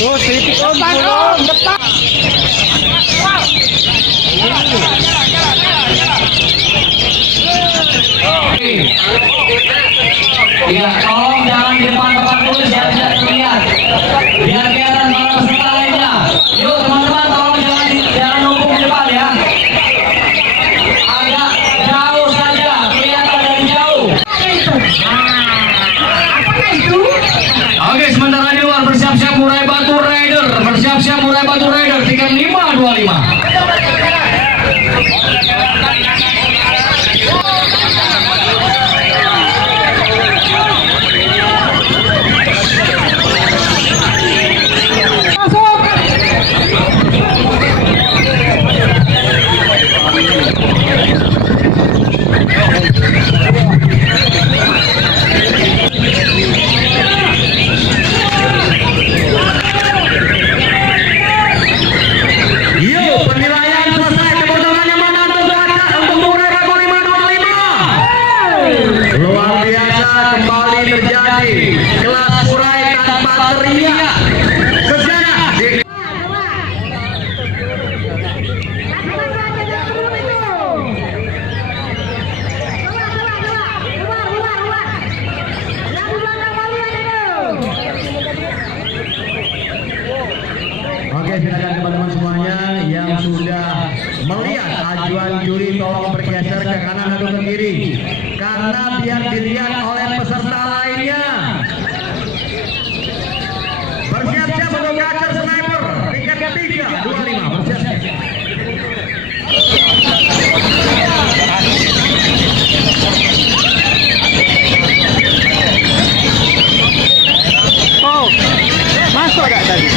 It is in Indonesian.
Oh, sedikit om, depan. Ya, tolong jangan di depan-depan dulu biar tidak terlihat. Biar kelihatan para peserta lainnya. Yuk teman-teman, tolong jangan numpuk di depan ya. Agak jauh saja, kelihatan dari jauh. Apakah itu? Oke, sementara di luar bersiap-siap Murai Batu Rider. Bersiap-siap Murai Batu Rider, tiket 525. Kelas murai tanpa teriak ke sana. Oke, silakan teman-teman semuanya yang sudah melihat ajuan juri tolong bergeser ke kanan atau ke kiri karena biar dilihat oleh peserta lainnya. Bersiap-siap untuk kacer sniper tiket 325 bersiap. Oh, masuk tak tadi?